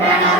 Amen.